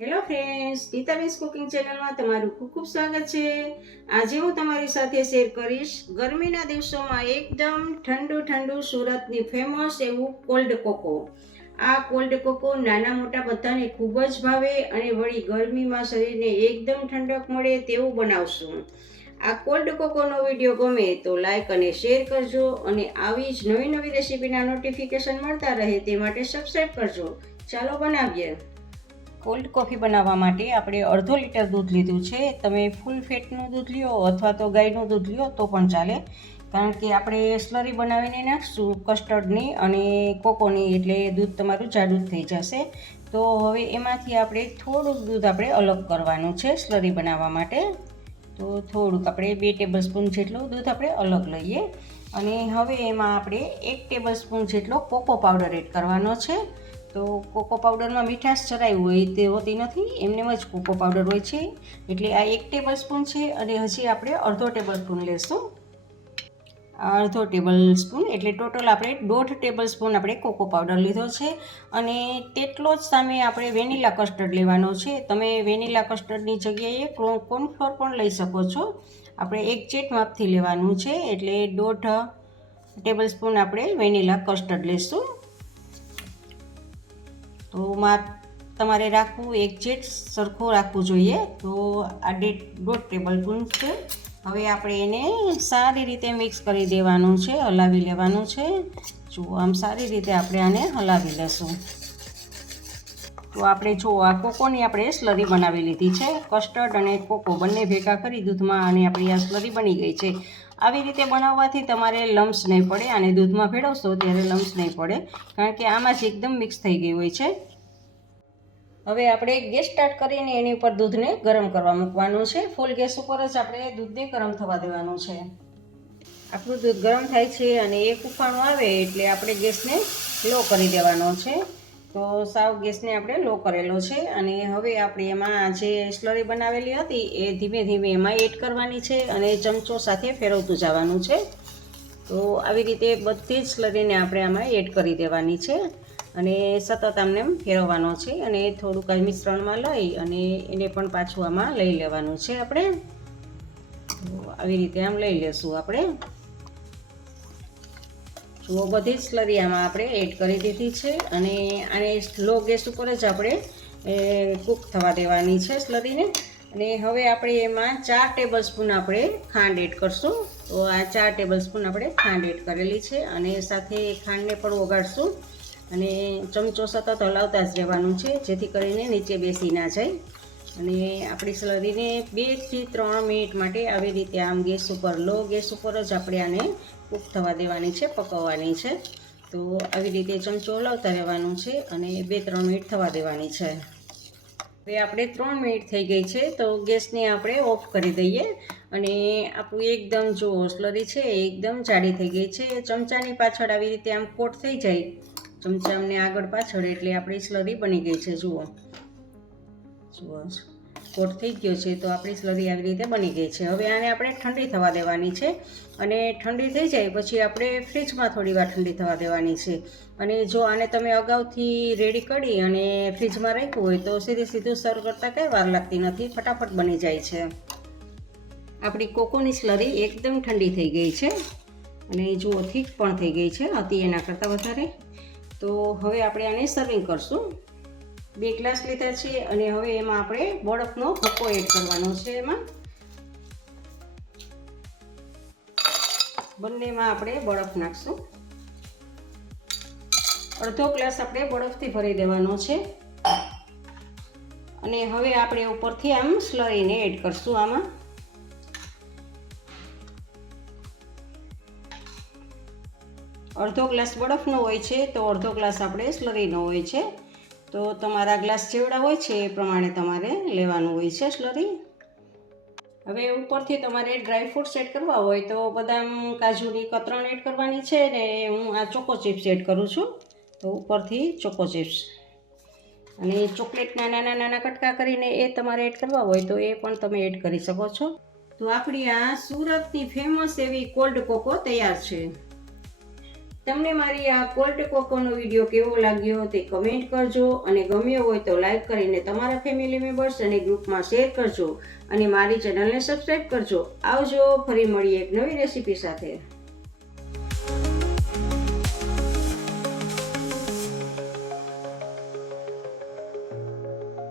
Hello friends, Gitaben cooking ચેનલમાં તમારું ખૂબ ખૂબ સ્વાગત છે। આજે હું તમારી સાથે શેર કરીશ ગરમીના દિવસોમાં એકદમ ઠંડુ ઠંડુ સુરતની ફેમસ એવું કોલ્ડ કોકો। આ કોલ્ડ કોકો નાના મોટા બધાને ખૂબ જ ભાવે અને વળી ગરમીમાં શરીરને એકદમ ઠંડક મળે તેવું બનાવશું। આ કોલ્ડ કોકોનો વિડીયો ગમે તો લાઈક અને શેર કરજો અને આવી જ નવી નવી રેસીપીના નોટિફિકેશન મળતા રહે તે માટે સબસ્ક્રાઈબ કરજો। ચાલો બનાવીએ। કોલ્ડ કોફી બનાવવા માટે આપણે અડધો લીટર દૂધ લીધું છે। તમે ફૂલ ફેટનું દૂધ લ્યો અથવા તો ગાયનું દૂધ લ્યો તો પણ ચાલે, કારણ કે આપણે સ્લરી બનાવીને નાખશું કસ્ટર્ડની અને કોકોની, એટલે દૂધ તમારું જાડું થઈ જશે। તો હવે એમાંથી આપણે થોડુંક દૂધ આપણે અલગ કરવાનું છે સ્લરી બનાવવા માટે। તો થોડુંક આપણે 2 ટેબલ સ્પૂન જેટલું દૂધ આપણે અલગ લઈએ અને હવે એમાં આપણે 1 ટેબલ સ્પૂન જેટલો કોકો પાવડર એડ કરવાનો છે। તો કોકો પાવડરમાં મીઠાશ જરાય હોય તે હોતી નથી, એમનેમ જ કોકો પાવડર હોય છે, એટલે આ 1 ટેબલ સ્પૂન છે અને હજી આપણે અડધો ટેબલ સ્પૂન લેશું। અડધો ટેબલ સ્પૂન એટલે ટોટલ આપણે 1.5 ટેબલ સ્પૂન આપણે કોકો પાવડર લીધો છે અને તેટલો જ સામે આપણે વેનીલા કસ્ટર્ડ લેવાનો છે। તમે વેનીલા કસ્ટર્ડની જગ્યાએ કોર્નફ્લોર પણ લઈ શકો છો। આપણે એક્ઝેક્ટ માપથી લેવાનું છે, એટલે 1.5 ટેબલ સ્પૂન આપણે વેનીલા કસ્ટર્ડ લેશું। તો માપ તમારે રાખવું એક્ઝેક્ટ સરખું રાખવું જોઈએ। તો આ 1.5 ટેબલ સ્પૂન છે। હવે આપણે એને સારી રીતે મિક્સ કરી દેવાનું છે, હલાવી લેવાનું છે। જો આમ સારી રીતે આપણે આને હલાવી લેશું। તો આપણે જો આ કોકોની આપણે સ્લરી બનાવી લીધી છે, કસ્ટર્ડ અને કોકો બંને ભેગા કરી દૂધમાં અને આપણી આ સ્લરી બની ગઈ છે। આવી રીતે બનાવવાથી તમારે લમ્સ નહીં પડે, આને દૂધમાં ભેળવશો ત્યારે લમ્સ નહીં પડે, કારણ કે આમાં જ એકદમ મિક્સ થઈ ગઈ હોય છે। હવે આપણે ગેસ સ્ટાર્ટ કરીને એની ઉપર દૂધને ગરમ કરવા મૂકવાનું છે। ફૂલ ગેસ ઉપર જ આપણે દૂધને ગરમ થવા દેવાનું છે। આપણું દૂધ ગરમ થાય છે અને એક ઉફાણું આવે એટલે આપણે ગેસને લો કરી દેવાનો છે। તો સાવ ગેસને આપણે લો કરેલો છે અને હવે આપણે એમાં જે સ્લરી બનાવેલી હતી એ ધીમે ધીમે એમાં એડ કરવાની છે અને ચમચો સાથે ફેરવતું જવાનું છે। તો આવી રીતે બધી જ સ્લરીને આપણે આમાં એડ કરી દેવાની છે અને સતત આમને ફેરવવાનો છે અને થોડુંક આ મિશ્રણમાં લઈ અને એને પણ પાછું આમાં લઈ લેવાનું છે આપણે। તો આવી રીતે આમ લઈ લેશું આપણે। જો બધી જ સ્લરી આમાં આપણે એડ કરી દીધી છે અને આને લો ગેસ ઉપર જ આપણે કૂક થવા દેવાની છે સ્લરીને। અને હવે આપણે એમાં 4 ટેબલ સ્પૂન આપણે ખાંડ એડ કરશું। તો આ 4 ટેબલ સ્પૂન આપણે ખાંડ એડ કરેલી છે અને સાથે ખાંડને પણ ઓગાળશું અને ચમચો સતત હલાવતા જ રહેવાનું છે, જેથી કરીને નીચે બેસી ના જાય। અને આપણી સ્લરીને 2 થી 3 મિનિટ માટે આવી રીતે આમ ગેસ ઉપર લો ગેસ ઉપર જ આપણે આને કૂક થવા દેવાની છે, પકવવાની છે। તો આવી રીતે ચમચો હલાવતા રહેવાનું છે અને 2-3 મિનિટ થવા દેવાની છે। હવે આપણે 3 મિનિટ થઈ ગઈ છે, તો ગેસને આપણે ઓફ કરી દઈએ અને આપણું એકદમ જો સ્લરી છે એકદમ જાડી થઈ ગઈ છે। ચમચાની પાછળ આવી રીતે આમ કોટ થઈ જાય, ચમચાને આગળ પાછળ, એટલે આપણી સ્લરી બની ગઈ છે। જુઓ કોટ થઈ ગયો છે, તો આપણી સ્લરી આવી રીતે બની ગઈ છે। હવે આને આપણે ઠંડી થવા દેવાની છે અને ઠંડી થઈ જાય પછી આપણે ફ્રીજમાં થોડી વાર ઠંડી થવા દેવાની છે। અને જો આને તમે અગાઉથી રેડી કરી અને ફ્રીજમાં રાખ્યું હોય તો સીધું સર્વ કરતાં કંઈ વાર લાગતી નથી, ફટાફટ બની જાય છે। આપણી કોકોની સ્લરી એકદમ ઠંડી થઈ ગઈ છે અને જુઓ થીક પણ થઈ ગઈ છે હતી એના કરતાં વધારે। તો હવે આપણે આને સર્વિંગ કરશું। 2 ગ્લાસ લીધા છે અને હવે એમાં આપણે બરફનો ભૂકો એડ કરવાનો છે। એમાં બંનેમાં આપણે બરફ નાખશું। અડધો ગ્લાસ આપણે બરફથી ભરી દેવાનો છે અને હવે આપણે ઉપરથી આમ સ્લરીને એડ કરશું આમાં। અડધો ગ્લાસ બરફનો હોય છે તો અડધો ગ્લાસ આપણે સ્લરીનો હોય છે। તો તમારા ગ્લાસ જેવડા હોય છે એ પ્રમાણે તમારે લેવાનું હોય છે સ્લરી। હવે ઉપરથી તમારે ડ્રાય ફ્રૂટ્સ એડ કરવા હોય તો બદામ કાજુની કતરણ એડ કરવાની છે ને હું આ ચોકો ચિપ્સ એડ કરું છું। તો ઉપરથી ચોકો ચિપ્સ અને ચોકલેટના નાના નાના કટકા કરીને એ તમારે એડ કરવા હોય તો એ પણ તમે એડ કરી શકો છો। તો આપણી આ સુરતની ફેમસ એવી કોલ્ડ કોકો તૈયાર છે। તમને મારી આ કોલ્ડ કોકોનો વિડીયો કેવો લાગ્યો તે કમેન્ટ કરજો અને ગમ્યો હોય તો લાઈક કરીને તમારા ફેમિલી મેમ્બર્સ અને ગ્રુપમાં શેર કરજો અને મારી ચેનલને સબસ્ક્રાઈબ કરજો. આવજો, ફરી મળીએ એક નવી રેસીપી સાથે.